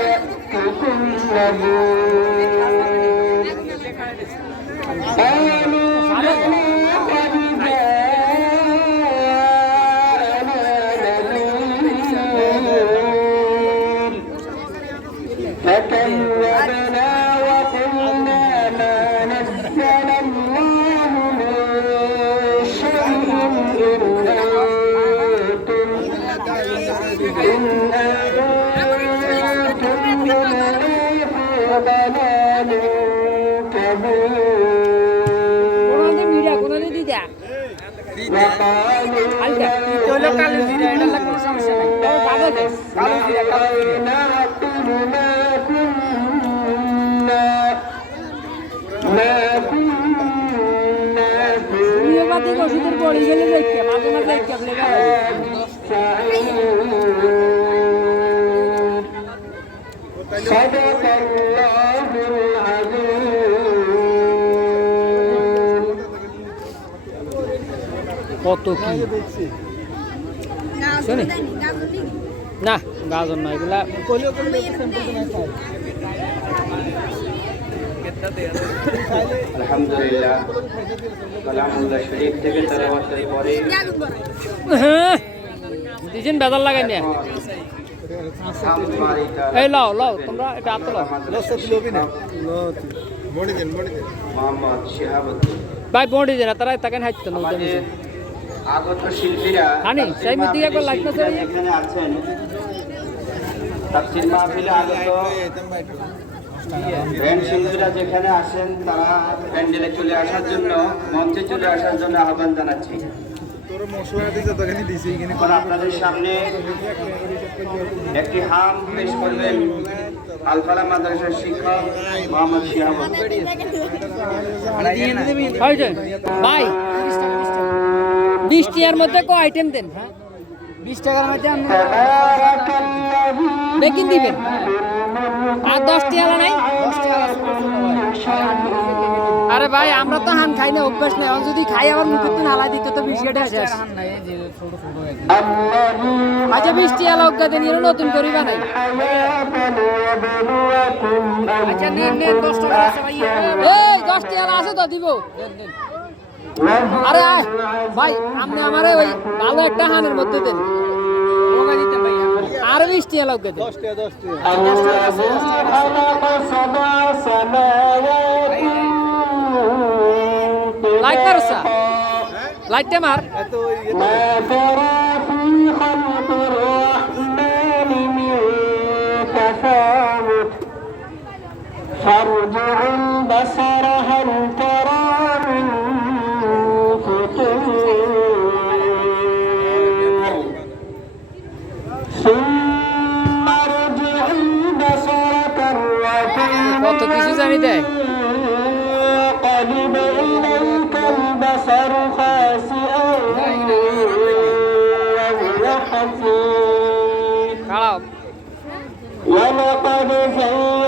يأتكم نذير قالوا بلى قد جاءنا نذير فكذبنا وقلنا ما نزل الله من شيء إن أنتم إلا في ضلال كبير صدق الله العظيم কত কি শুনি না গাজর নয় এগুলা আলহামদুলিল্লাহ কালামুল্লাহ শরীফ থেকে তেলাওয়াতের পরে দিছেন বেজাল লাগাই না এই লাও লাও তোমরা এটা হাত লাও মোহাম্মদ শিহাবুদ্দিন ভাই বডি দেনা তারা তাকেন হাইতো না আগত শিল্পীরা হানি সেই মধ্যে একবার লাইক না স্যার এখানে আছেন তাফসীর মাহফিলে আগত ব্যান্ড শিল্পীরা যেখানে আসেন তারা প্যান্ডেলে চলে আসার জন্য মঞ্চে চলে আসার জন্য আহ্বান জানাচ্ছি এখন আপনাদের সামনে একটি হাম পেশ করবেন আলফালা মাদ্রাসার শিক্ষক মোহাম্মদ শিহাবুদ্দিন ভাই 20 টাকার মধ্যে কো আইটেম দেন 20 টাকার মধ্যে বেকিং দিবেন আর 10 টাকা নাই 10 টাকা আরে ভাই আমরা তো হান খাই না অভ্যাস নাই আর যদি খাই আবার মুখে তো নালা দিতে তো 20 টাকা শেষ হান নাই যে ছোট ছোট আচ্ছা 20 টাকা লগা দেন এর নতুন করি বানাই আচ্ছা নেন নেন 10 টাকা আছে ভাই এই 10 টাকা আছে তো দিব দেন দেন আরে ভাই আপনি আমারে ওই ভালো একটা হানের মধ্যে দেন ওগা দিতেন ভাই আর 20 টাকা লগা দেন 10 টাকা লাইট মারছা লাইটটা মার فارجع البصر هل ترى من فطور ثم ارجع البصر كرتين কত কিছু জানি দেয় قلب إليك البصر خاسئا وهو حسير ولقد زينا